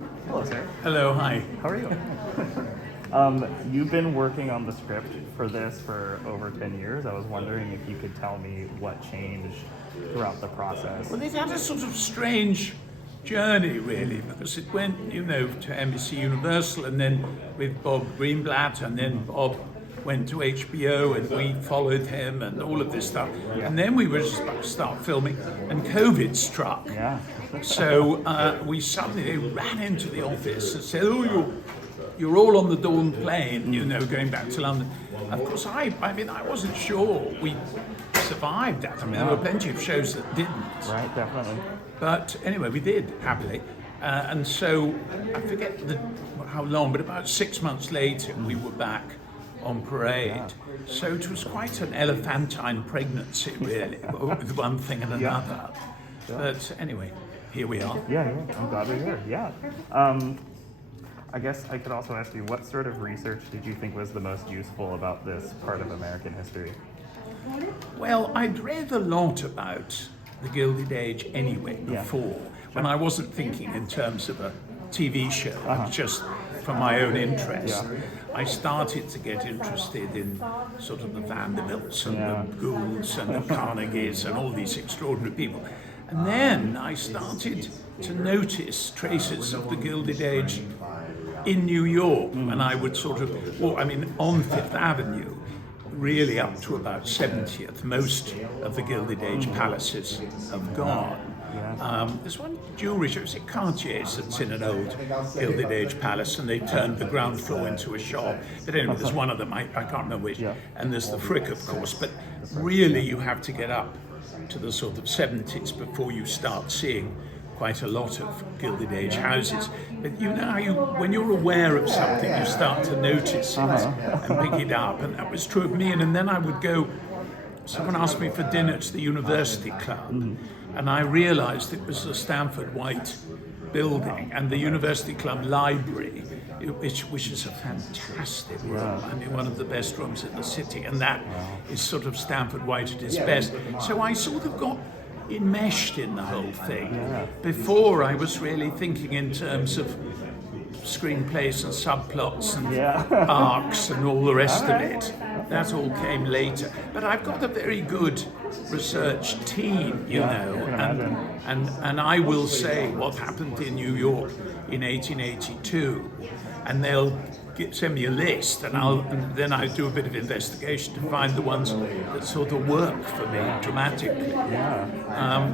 Hello, sir. Hello, hi. How are you? You've been working on the script for this for over 10 years. I was wondering if you could tell me what changed throughout the process. Well, they've had a sort of strange journey, really, because it went, to NBC Universal, and then with Bob Greenblatt, and then Bob went to HBO, and we followed him, and all of this stuff. And then we were just about to start filming, and COVID struck. Yeah. So we suddenly ran into the office and said, "Oh, you're all on the Dawn plane, going back to London." Of course, I wasn't sure we survived that. I mean, there were plenty of shows that didn't. Right, definitely. But anyway, we did, happily. And so, I forget how long, but about 6 months later, we were back on parade. So it was quite an elephantine pregnancy, really, with one thing and another. But anyway, here we are. Yeah, I'm glad we're here. Yeah. I guess I could also ask you, what sort of research did you think was the most useful about this part of American history? Well, I'd read a lot about the Gilded Age anyway before, when I wasn't thinking in terms of a TV show, just for my own interest. I started to get interested in sort of the Vanderbilts and the Goulds and the Carnegies and all these extraordinary people. And then I started to notice traces of the Gilded Age in New York, and I would sort of, on Fifth Avenue, really up to about 70th, most of the Gilded Age palaces have gone. There's one jewelry show, it's Cartier's, that's in an old Gilded Age palace, and they turned the ground floor into a shop. But anyway, there's one of them, I can't remember which, and there's the Frick, of course, but really you have to get up to the sort of 70s before you start seeing quite a lot of Gilded Age houses. But you know how when you're aware of something, you start to notice it and pick it up. And that was true of me. And then I would go, someone asked me for dinner to the University Club, and I realized it was the Stanford White building and the University Club library, which is a fantastic room. I mean, one of the best rooms in the city, and that is sort of Stanford White at its best. So I sort of got enmeshed in the whole thing. Before, I was really thinking in terms of screenplays and subplots and arcs and all the rest of it. That all came later. But I've got a very good research team, and I will say what happened in New York in 1882, and they'll send me a list, and then I do a bit of investigation to find the ones that sort of work for me dramatically.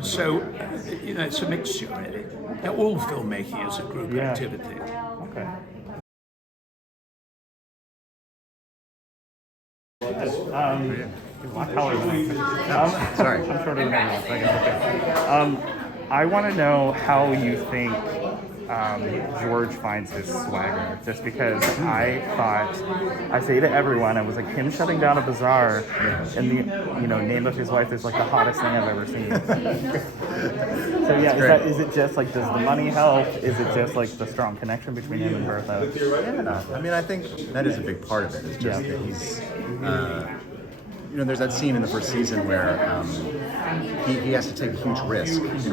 So, it's a mixture, really. All filmmaking is a group activity. Okay. My taller than Sorry. I'm shorter than everyone. I want to know how you think George finds his swagger, just because I say to everyone, I was like, him shutting down a bazaar in the name of his wife is like the hottest thing I've ever seen. So is it just like, does the money help? Is it just like the strong connection between him and Bertha? Yeah, I mean, I think that is a big part of it. It's just that he's, there's that scene in the first season where he has to take a huge risk in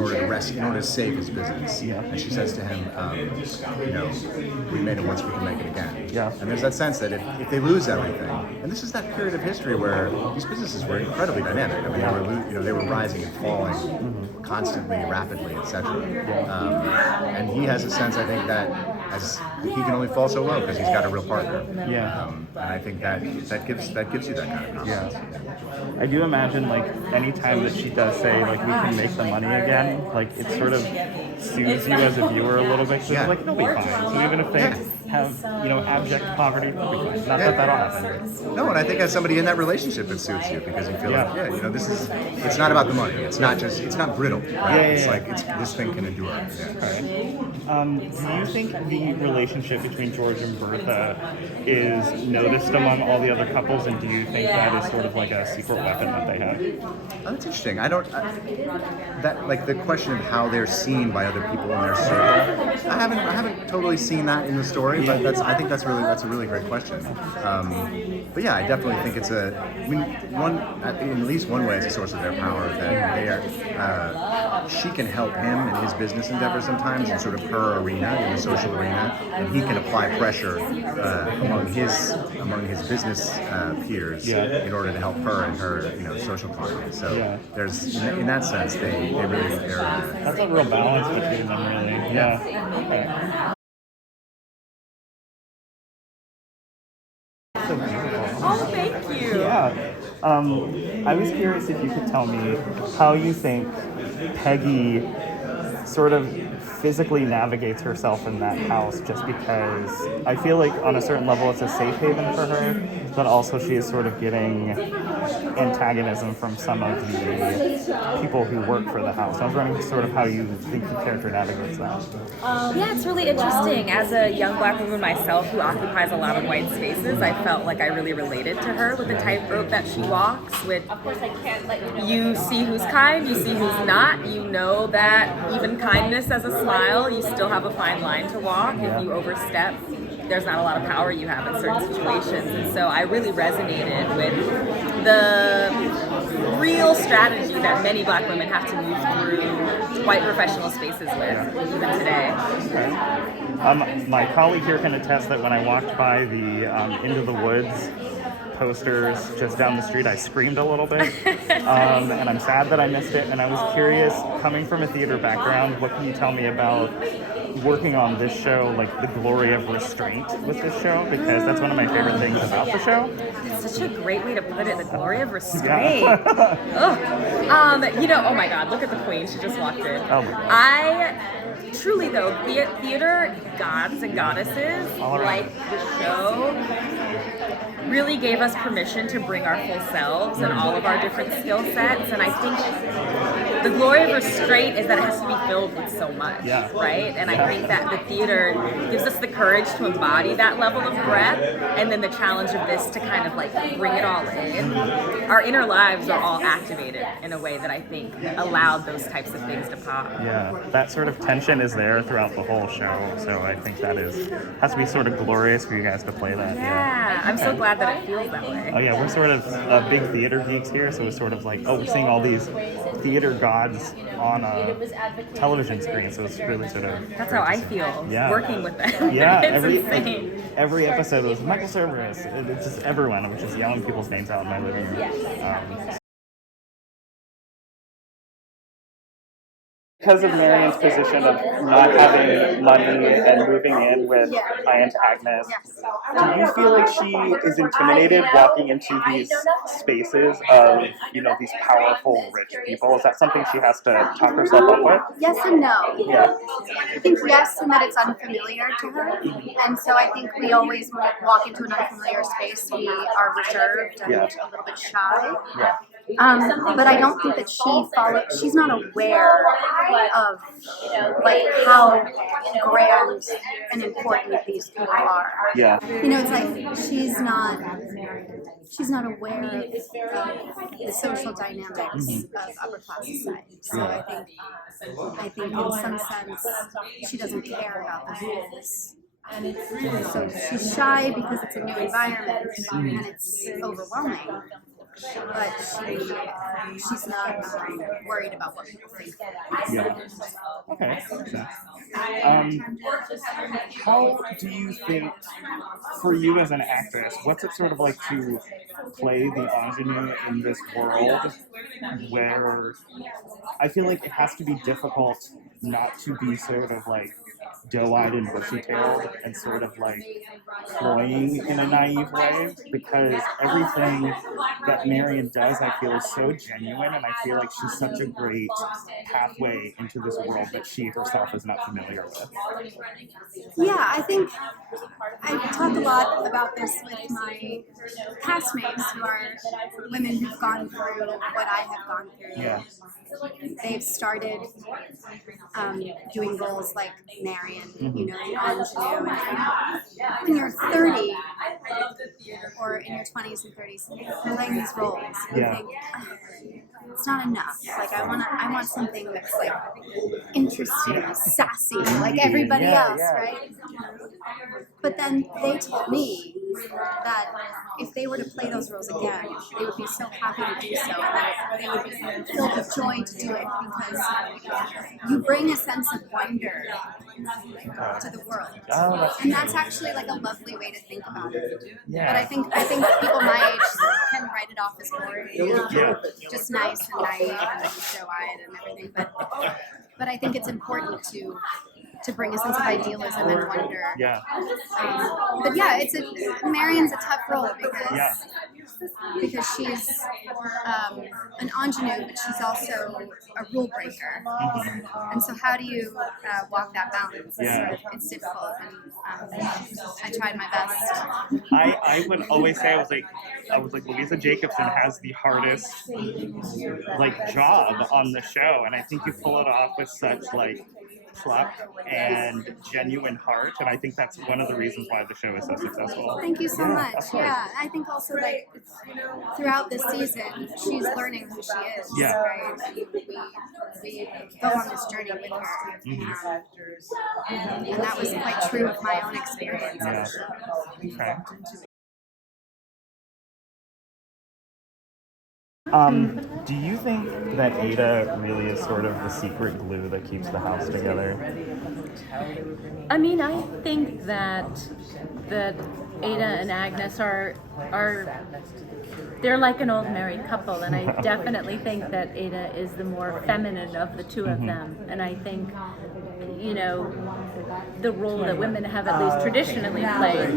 order to save his business. And she says to him, we made it once, we can make it again. And there's that sense that if they lose everything, and this is that period of history where these businesses were incredibly dynamic. I mean, they were rising and falling constantly, rapidly, etc. And he has a sense, I think, that as he can only fall so low because he's got a real partner. And I think that gives you that kind of confidence. I do imagine, like, anytime that she does say, like, we can make the money again, like, it sort of soothes you as a viewer a little bit. So it's like, it'll be fine. So even if they have, abject poverty, it'll be fine. Not that that'll happen. No, and I think as somebody in that relationship, it suits you because you feel like, it's not about the money. It's not brittle, right? It's like, this thing can endure. Do you think the relationship between George and Bertha is noticed among all the other couples, and do you think that is sort of like a secret weapon that they have? That's interesting. The question of how they're seen by other people in their circle, I haven't totally seen that in the story, I think that's a really great question. But yeah, I definitely think it's in at least one way, it's a source of their power that they are. She can help him in his business endeavors sometimes in sort of her arena, in the social arena, and he can apply pressure among his business peers in order to help her and her social clients. So there's in that sense they're that's a real balance between them, really. Yeah. So beautiful. Oh, thank you. Yeah. I was curious if you could tell me how you think Peggy sort of physically navigates herself in that house, just because I feel like on a certain level it's a safe haven for her, but also she is sort of getting antagonism from some of the people who work for the house. I was wondering sort of how you think the character navigates that. Yeah, it's really interesting. As a young black woman myself who occupies a lot of white spaces, I felt like I really related to her with the tightrope that she walks with. You see who's kind, you see who's not. You know that even kindness as a smile, you still have a fine line to walk. If you overstep, there's not a lot of power you have in certain situations. And so I really resonated with the real strategy that many black women have to move through white professional spaces with, even today. My colleague here can attest that when I walked by the Into the Woods posters just down the street, I screamed a little bit, and I'm sad that I missed it. And I was curious, coming from a theater background, what can you tell me about working on this show, like the glory of restraint with this show? Because that's one of my favorite things about the show. That's such a great way to put it, the glory of restraint. Oh my God, look at the queen, she just walked in. Oh my God. Truly though, theater gods and goddesses, like the show, really gave us permission to bring our full selves and all of our different skill sets. And I think the glory of restraint is that it has to be filled with so much, right? And I think that the theater gives us the courage to embody that level of breadth, and then the challenge of this to kind of like bring it all in. Our inner lives are all activated in a way that I think allowed those types of things to pop. Yeah, that sort of tension is there throughout the whole show, so I think that has to be sort of glorious for you guys to play that. Yeah, I'm so glad that it feels that way. Oh yeah, we're sort of big theater geeks here, so it's sort of like, we're seeing all these theater gods on a television screen, so it's really sort of... That's how I feel, working with them. Yeah, it's every episode was Michael Cerverus. It's just everyone. I'm just yelling people's names out in my living room. Because of Marian's position of not having money and moving in with my antagonist, do you feel like she is intimidated walking into these spaces of, these powerful, rich people? Is that something she has to talk herself up with? Yes and no. Yeah. I think yes, in that it's unfamiliar to her. And so I think we always, when we walk into an unfamiliar space, we are reserved and a little bit shy. Yeah. But I don't think that she's not aware of like how grand and important these people are. Yeah. It's like she's not aware of the social dynamics of upper class society. So I think in some sense she doesn't care about that. So she's shy because it's a new environment and it's overwhelming. But she's not worried about what people think. Yeah. Okay. How do you think, for you as an actress, what's it sort of like to play the ingenue in this world where I feel like it has to be difficult not to be sort of like doe-eyed and bushy-tailed and sort of like cloying in a naive way, because everything that Marian does I feel is so genuine, and I feel like she's such a great pathway into this world that she herself is not familiar with. Yeah, I think I talk a lot about this with my castmates who are women who've gone through what I have gone through. Yeah. They've started doing roles like Marian, the ingenue, and when you're 30 or in your 20s and 30s, you're playing these roles. You think, it's not enough. Like I want something that's like interesting, sassy, like everybody else, right? But then they told me that if they were to play those roles again, they would be so happy to do so, and that they would be filled with joy to do it because you bring a sense of wonder to the world, and that's actually like a lovely way to think about it. But I think people my age can write it off as boring, just nice and naive and show-eyed and everything. But I think it's important to bring a sense of idealism and wonder. Yeah. But yeah, Marian's a tough role because she's an ingenue, but she's also a rule breaker. And so how do you walk that balance? It's difficult, and I tried my best. I would always say I was like Louisa Jacobson has the hardest job on the show, and I think you pull it off with such pluck and genuine heart, and I think that's one of the reasons why the show is so successful. Thank you so much. Yeah, I think also throughout this season, she's learning who she is. Yeah. Right? We go on this journey with her, and that was quite true of my own experience. Yeah. Okay. Do you think that Ada really is sort of the secret glue that keeps the house together? I mean, I think that Ada and Agnes are they're like an old married couple, and I definitely think that Ada is the more feminine of the two of them. And I think, the role that women have at least traditionally played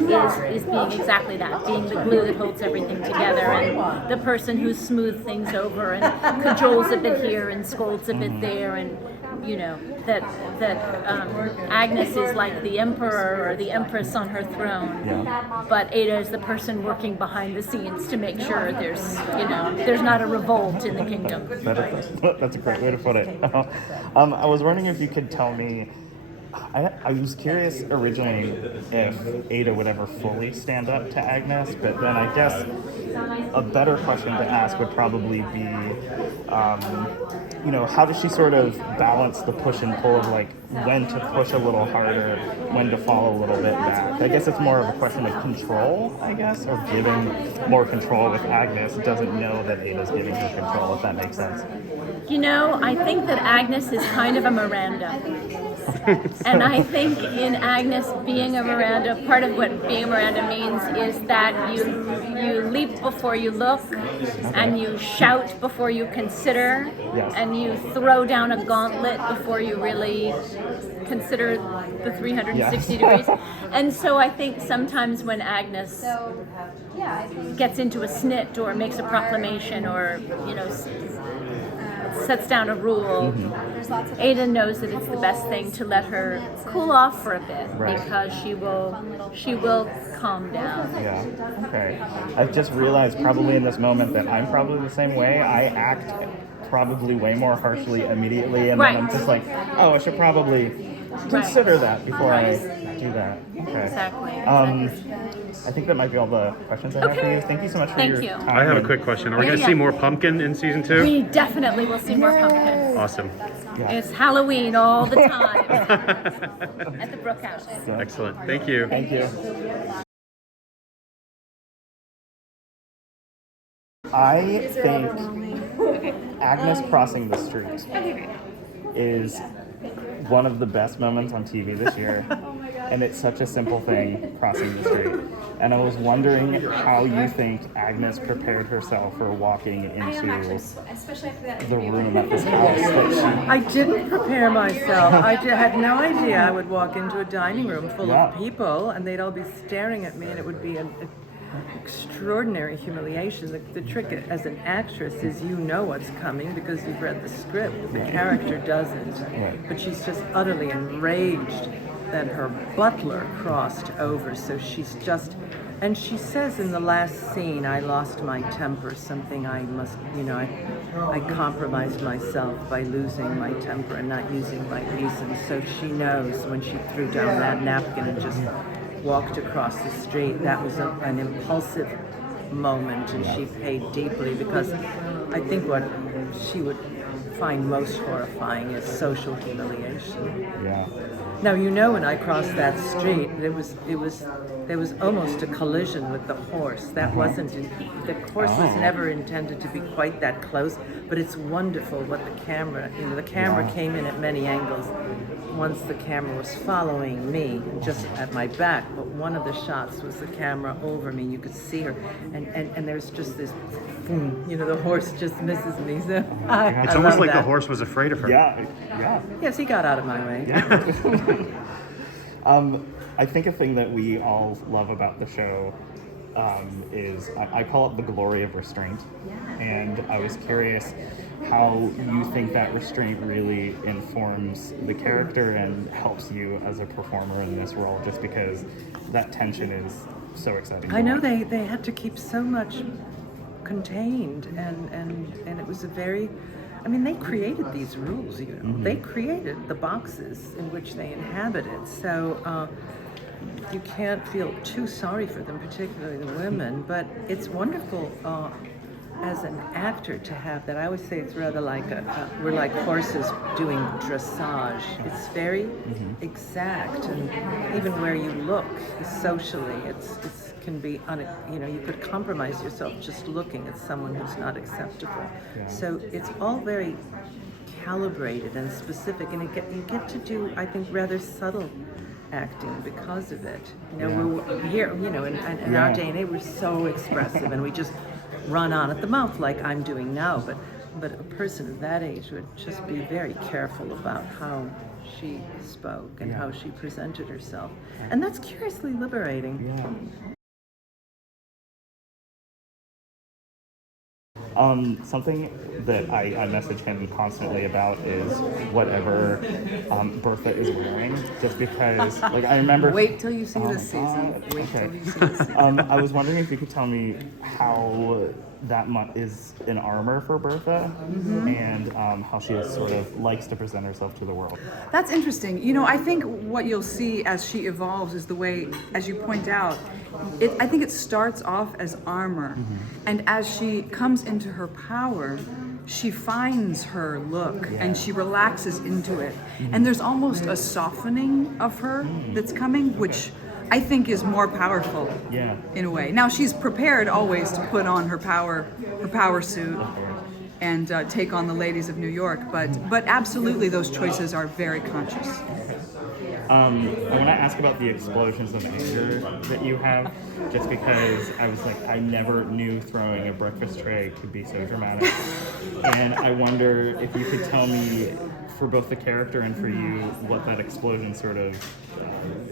is being exactly that, being the glue that holds everything together, and the person who smooths things over and cajoles a bit here and scolds a bit there, and that Agnes is like the emperor or the empress on her throne, but Ada is the person working behind the scenes to make sure there's not a revolt in the kingdom. That's a great way to put it. I was wondering if you could tell me, I was curious originally if Ada would ever fully stand up to Agnes, but then I guess a better question to ask would probably be, how does she sort of balance the push and pull of when to push a little harder, when to fall a little bit back? I guess it's more of a question of control, I guess, or giving more control with Agnes doesn't know that Ada's giving her control, if that makes sense. I think that Agnes is kind of a Miranda. And I think in Agnes being a Miranda, part of what being a Miranda means is that you leap before you look, and you shout before you consider, and you throw down a gauntlet before you really consider the 360 degrees. And so I think sometimes when Agnes gets into a snit or makes a proclamation or sets down a rule, Ada knows that it's the best thing to let her cool off for a bit, because she will calm down. Yeah. Okay. I've just realized probably in this moment that I'm probably the same way. I act probably way more harshly immediately, and then I'm just like, oh, I should probably consider that before I do that. Okay. Exactly. I think that might be all the questions I have for you. Thank you so much for your time. I have a quick question. Are we going to see more pumpkin in season 2? We definitely will see more pumpkins. Awesome. It's Halloween all the time at the Brook House. Excellent. Thank you. Thank you. I think Agnes crossing the street is one of the best moments on TV this year. And it's such a simple thing, crossing the street. And I was wondering how you think Agnes prepared herself for walking into the room at this house that she... I didn't prepare myself. I had no idea I would walk into a dining room full of people and they'd all be staring at me, and it would be an extraordinary humiliation. The trick as an actress is you know what's coming because you've read the script. The character doesn't. But she's just utterly enraged that her butler crossed over, so she's just, and she says in the last scene, I lost my temper, something I must, I compromised myself by losing my temper and not using my reason. So she knows when she threw down that napkin and just walked across the street, that was an impulsive moment, and she paid deeply, because I think what she would find most horrifying is social humiliation. Yeah. Now, you know, when I crossed that street, there was almost a collision with the horse. That wasn't, the horse was never intended to be quite that close, but it's wonderful what the camera, the camera came in at many angles. Once the camera was following me, just at my back, but one of the shots was the camera over me. You could see her, and there's just this, boom, the horse just misses me. So It's almost like the horse was afraid of her. Yeah. Yes, he got out of my way. I think a thing that we all love about the show is I call it the glory of restraint, and I was curious how you think that restraint really informs the character and helps you as a performer in this role, just because that tension is so exciting. I know they had to keep so much contained, and it was a very, they created these rules, They created the boxes in which they inhabited, so you can't feel too sorry for them, particularly the women, but it's wonderful as an actor to have that. I always say it's rather like we're like horses doing dressage. It's very exact, and even where you look socially, it's can be you could compromise yourself just looking at someone who's not acceptable. Yeah. So it's all very calibrated and specific, and you get to do, I think, rather subtle acting because of it. We're here, in our day and age, we're so expressive, and we just run on at the mouth like I'm doing now. But a person of that age would just be very careful about how she spoke and how she presented herself, and that's curiously liberating. Yeah. Something that I message him constantly about is whatever Bertha is wearing, just because, I remember... Wait till you see this season. Wait till you see this season. I was wondering if you could tell me how that is an armor for Bertha, and how she sort of likes to present herself to the world. That's interesting. I think what you'll see as she evolves is the way, as you point out, I think it starts off as armor, and as she comes into her power, she finds her look and she relaxes into it, and there's almost a softening of her that's coming, which I think is more powerful in a way. Now she's prepared always to put on her power suit and take on the ladies of New York, but absolutely those choices are very conscious. I want to ask about the explosions of anger that you have, just because I was like, I never knew throwing a breakfast tray could be so dramatic. And I wonder if you could tell me, for both the character and for you, what that explosion sort of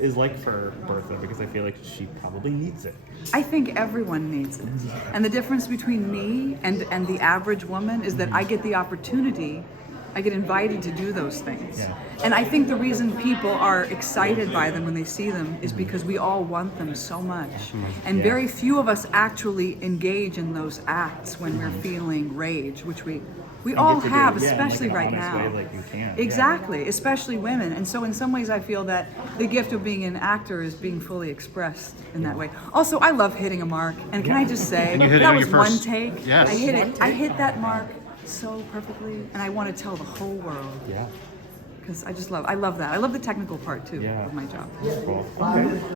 is like for Bertha, because I feel like she probably needs it. I think everyone needs it. And the difference between me and the average woman is that I get the opportunity, I get invited to do those things. Yeah. And I think the reason people are excited by them when they see them is because we all want them so much. And very few of us actually engage in those acts when we're feeling rage, which we all have, especially right now. Way, like you can. Exactly, especially women. And so in some ways I feel that the gift of being an actor is being fully expressed in that way. Also, I love hitting a mark. And can I just say, that was one take. Yes. I hit that mark so perfectly, and I want to tell the whole world. Yeah. Because I love that. I love the technical part too of my job. Cool. Okay.